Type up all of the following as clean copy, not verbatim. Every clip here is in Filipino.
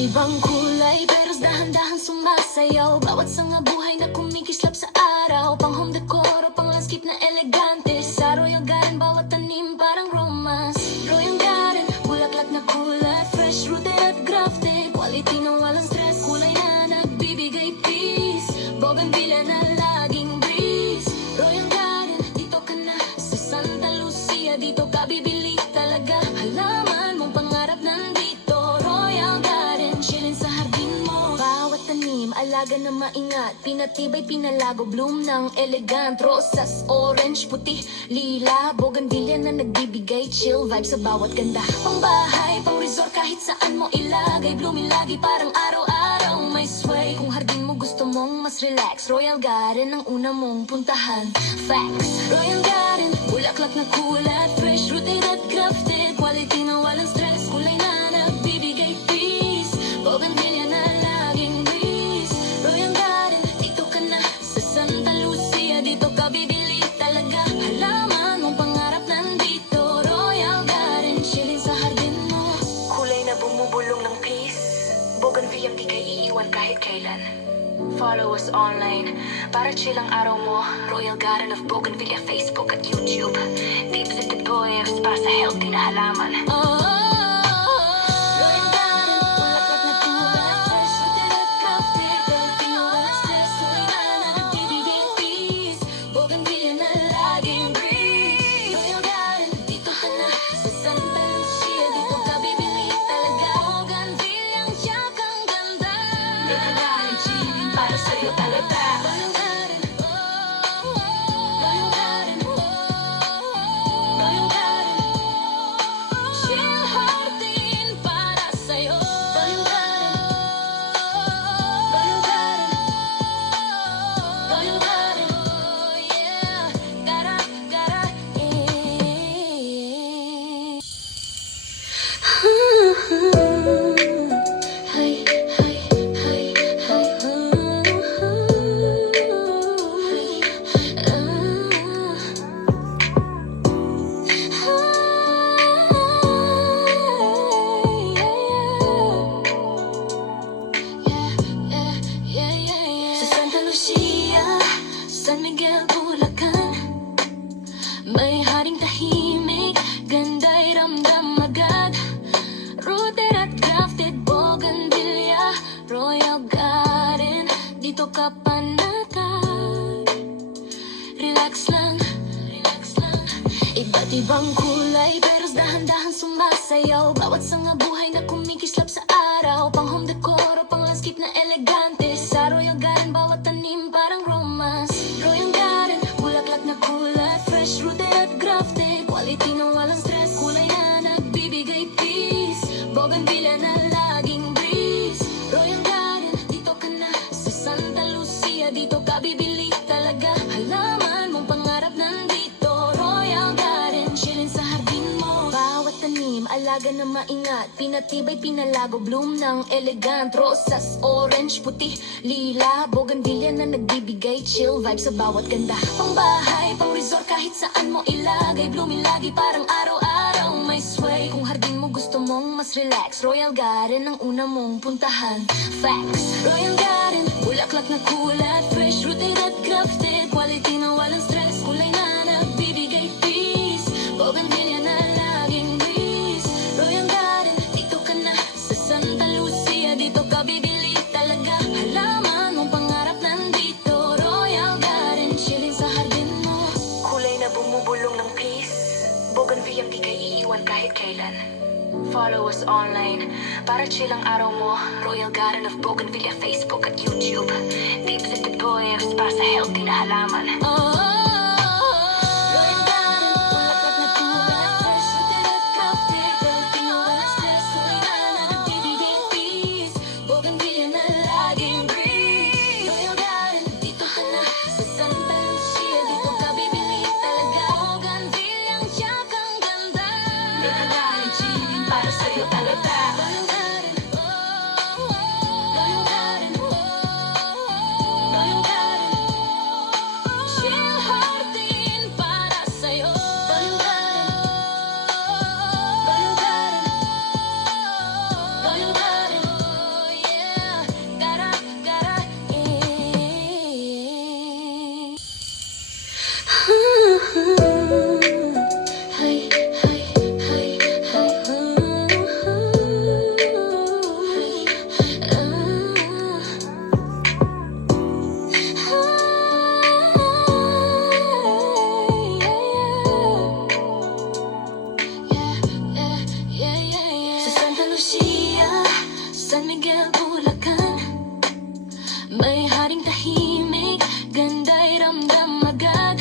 ibang kulay, pero dahan-dahan sumasayaw. Bawat sanga buhay na kumikislap sa araw. Pang home decor o pang landscape na elegante. Sa Royal Garden, bawat tanim parang romance. Royal Garden, bulaklak na kulay, fresh rooted at grafted. Quality na walang stress, kulay na nagbibigay peace. Bougainvillea na laging breeze. Royal Garden, dito ka na sa Santa Lucia. Dito ka bibili talaga, halaman mong pangarap nandito. Royal Garden, chillin' sa hardin mo. Bawat tanim, alaga na maingat. Pinatibay, pinalago, bloom ng elegant. Rosas, orange, puti, lila. Bougainvillea na nagbibigay chill vibes sa bawat ganda. Pang bahay, pang resort, kahit saan mo ilagay. Blooming lagi parang araw-araw may sway. Kung hardin mo gusto mong mas relax, Royal Garden ang una mong puntahan. Facts, Royal Garden, bulaklak na kulay, fresh rooted at grafted. Quality na walang stress, kulay na nagbibigay peace. Bougainvillea na laging breeze. Royal Garden, dito ka na sa Santa Lucia. Dito ka bibili talaga, halaman mong pangarap nandito. Royal Garden, chillin' sa hardin mo. Kulay na bumubulong ng peace. Bougainvillea di kay iiwan kahit kailan. Follow us online para chill ang araw mo. Royal Garden of Bougainvillea, Facebook at YouTube. Tips at tips para sa healthy na halaman. Royal Garden, bulaklak na tulad, fresh rooted at crafted. Quality na walang stress, kulay na nagbibigay peace. Bougainvillea na laging breeze. Royal Garden, dito ka na sa Santa Lucia. Dito ka bibili talaga, Bougainvillea ang tiyak ang ganda. Royal Garden, chillin' para sa'yo talaga. Royal Garden, Royal Garden, Royal Garden, chill hardin para sa'yo. Royal Garden, Royal Garden, Royal Garden, oh yeah. Gara, gara, Hay, hay, hay, hay, Sa Santa Lucia, San Miguel, Bulacan, may haring tahimik, ganda'y ramdam agad. Rooted at grafted, Bougainvillea, Royal Garden, dito ka panatag. Relax lang, relax lang. Iba't ibang kulay, pero dahan-dahan sumasayaw. Bawat sanga buhay na kumikislap sa araw. Pang home decor o pang landscape na elegante. Sa Royal Garden, bawat tanim parang romance. Royal Garden, bulaklak na kulay, fresh rooted at grafted. Quality na walang stress, kulay na nagbibigay peace. Bougainvillea na laging breeze. Royal Garden, dito ka na sa Santa Lucia. Dito ka bibili talaga, halaman mong pangarap nandito. Royal Garden, chillin' sa hardin mo. Bawat tanim, alaga na maingat. Pinatibay, pinalago, bloom ng elegant. Rosas, orange, puti, lila. Bougainvillea na nagbibigay chill vibes sa bawat ganda. Pang bahay, pang resort, kahit saan mo ilagay. Blooming lagi parang araw-araw may sway. Kung hardin mo gusto mong mas relax, Royal Garden ang una mong puntahan. Facts, Royal Garden, bulaklak na kulay, fresh rooted at grafted. Quality na walang stress, kulay na nagbibigay peace. Bougainvillea na laging breeze. Royal Garden, dito ka na sa Santa Lucia. Dito ka bibili talaga, halaman mong pangarap nandito. Royal Garden, chillin' sa hardin mo. Kulay na bumubulong ng peace. Bougainvillea di kay iiwan kahit kailan. Follow us online para chill ang araw mo. Royal Garden of Bougainvillea, Facebook at YouTube. Tips at tips para sa healthy na halaman. Royal Garden, bulaklak na tulad, fresh rooted at crafted. Quality na walang stress, kulay na nagbibigay peace. Bougainvillea na laging breeze. Royal Garden, dito ka na sa Santa Lucia. Dito ka bibili talaga, Bougainvillea ang tiyak ang ganda. Royal Garden, chillin' para sa'yo talaga. Royal Garden, Royal Garden, Royal Garden, chill Bulacan. May haring tahimik, ganda'y ramdam agad.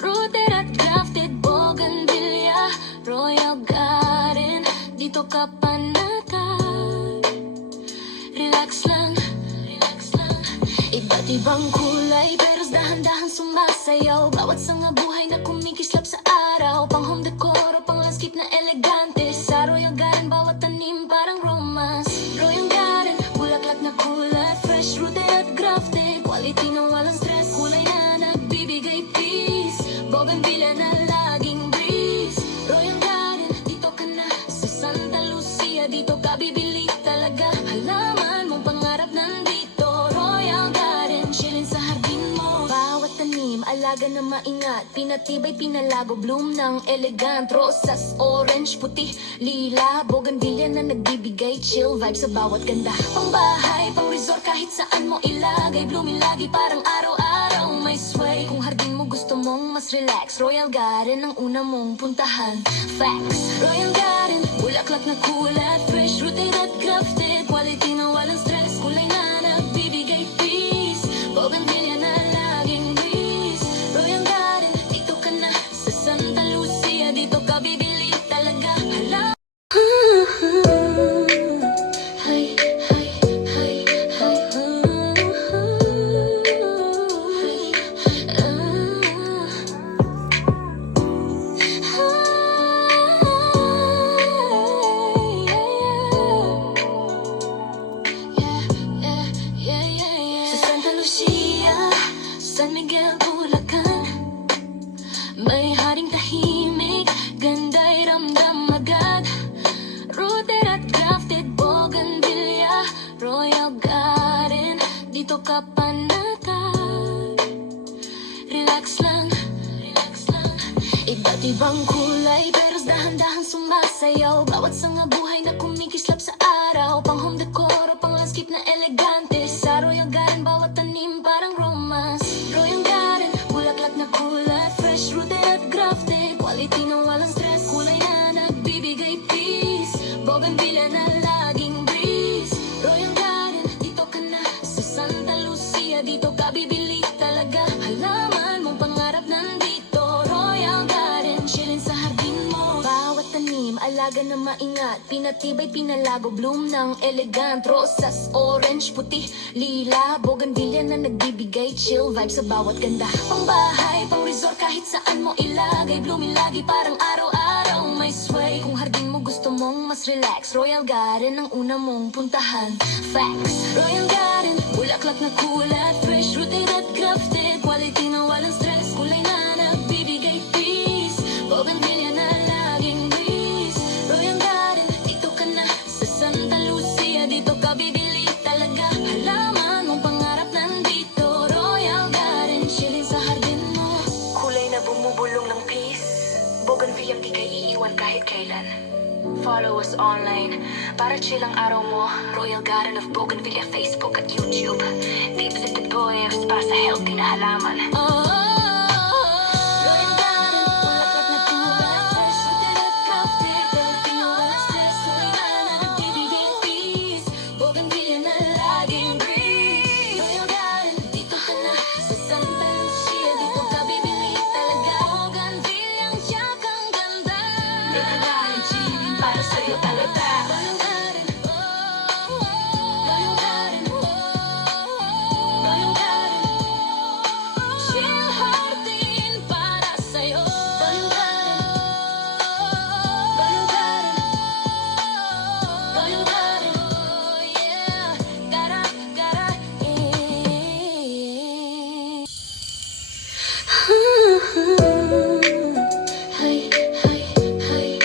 Rooted at grafted, bougainvillea, royal garden. Dito ka panatag. Relax lang, relax lang. Iba't ibang kulay, pero dahan-dahan sumasayaw. Bawat sanga buhay na kumikislap sa araw. Pang home decor o pang landscape na elegante. Sa royal garden, bawat tanim parang romance. Royal garden, bulaklak na kulay. Fresh, rooted at grafted. Quality na walang stress. Kulay na nagbibigay peace. Bougainvillea na laging breeze. Royal garden, dito ka na sa Santa Lucia. Dito ka bibili talaga. Halaman mong pangarap nandito. Royal garden, chillin' sa hardin mo. Bawat tanim, alaga na maingat. Pinatibay, pinalago, bloom ng elegant. Rosas, orange, puti, lila. Bougainvillea na nagbibigay chill vibes sa bawat ganda. Pang bahay, pang resort, kahit saan mo ilagay. Blooming lagi, parang araw-araw may sway. Kung hardin mo gusto mong mas relax, Royal Garden ang una mong puntahan. Facts, Royal Garden, bulaklak na kulay. Fresh, rooted at crafted. Quality na walang stress. Kulay na nagbibigay peace. Bougainvillea na laging breeze. Royal Garden, dito ka na sa Santa Lucia. Dito ka bibili talaga. Hala. Hay, hay, hay, hay. Sa Santa Lucia, San Miguel, Bulacan. May haring tahimik, ganda'y ramdam agad. Rooted at grafted, bougainvillea, royal garden. Dito ka panatag. Relax lang, relax lang. Iba't ibang kulay, pero dahan-dahan sumasayaw. Bawat sanga buhay na kumikislap sa araw. Pang home decor o pang landscape na elegante. Sa royal garden, bawat tanim parang romance. Royal garden, bulaklak na kulay. Fresh, rooted at grafted. Quality na walang stress. Kulay na nagbibigay peace. Bougainvillea na laging breeze. Royal garden, dito ka na sa Santa Lucia. Dito ka bibili talaga. Halaman mong pangarap nandito. Royal garden, chillin' sa hardin mo. Bawat tanim, alaga na maingat. Pinatibay, pinalago, bloom ng elegant. Rosas, orange, puti, lila. Bougainvillea na nagbibigay chill vibes sa bawat ganda. Pang bahay, pang resort, kahit saan mo ilagay. Blooming lagi, parang araw-araw may sway. Kung hardin mo gusto mong mas relax, Royal Garden ang una mong puntahan. Facts, Royal Garden, bulaklak na kulay. Fresh, rooted at grafted. Quality na walang stress. Kulay na nagbibigay peace. Bougainvillea na laging breeze. Royal Garden, dito ka na sa Santa Lucia. Dito ka bibili talaga. Halaman mong pangarap nandito. Royal Garden, chillin' sa hardin mo. Kulay na bumubulong ng peace. Bougainvillea di kay iiwan kahit kailan. Follow us online para chill ang araw mo. Royal Garden of Bougainvillea, Facebook at YouTube. Deep-seated poems para sa healthy na halaman. Royal Garden, bulaklak na kulay. Fresh, rooted at crafted. Quality na walang stress. Kulay na nagbibigay peace. Bougainvillea na laging breeze. Royal Garden, dito ka na sa Santa Lucia. Dito ka bibili talaga. Bougainvillea ang tiyak ang ganda. Dito na ang chilling para sa'yo talaga. Royal Garden, Royal Garden, Royal Garden. Chill hardin para sa'yo. Royal Garden, Royal Garden, Royal Garden. Oh yeah, gotta, Hay, hay, hay, hay.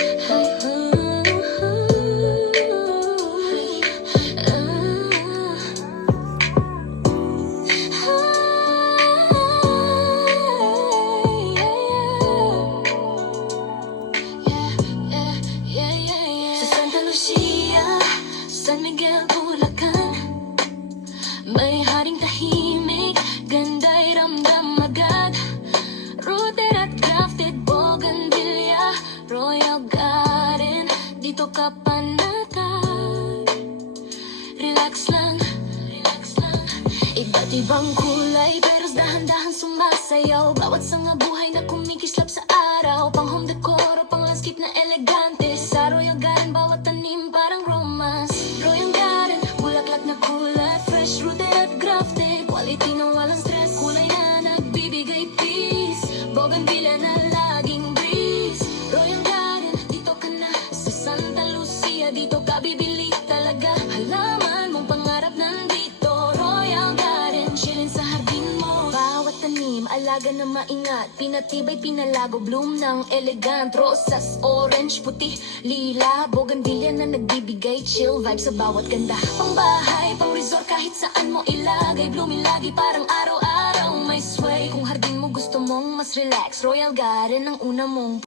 Sa Santa Lucia, San Miguel, Bulacan. May haring tahimik, ganda'y ramdam agad. Rooted at grafted, bougainvillea, royal garden. Dito ka panatag. Relax relax lang, relax lang. Iba't ibang kulay, pero dahan-dahan sumasayaw. Bawat sanga buhay na kumikislap sa araw. Pang home decor o pang landscape na elegante. Sa Royal Garden, bawat tanim parang romance. Royal Garden, bulaklak na kulay, fresh rooted at grafted. Quality na walang stress, kulay na nagbibigay peace. Bougainvillea na laging breeze. Royal Garden, dito ka na sa Santa Lucia. Dito ka bibili talaga, halaman mong pangarap nandito. Royal Garden, chillin' sa hardin mo. Bawat tanim, alaga na maingat. Pinatibay, pinalago, bloom ng elegant. Rosas, orange, puti, lila. Bougainvillea na nagbibigay chill vibes sa bawat ganda. Pang bahay, pang resort, kahit saan mo ilagay. Blooming lagi, parang araw-araw may sway. Kung hardin mo gusto mong mas relax, Royal Garden ang una mong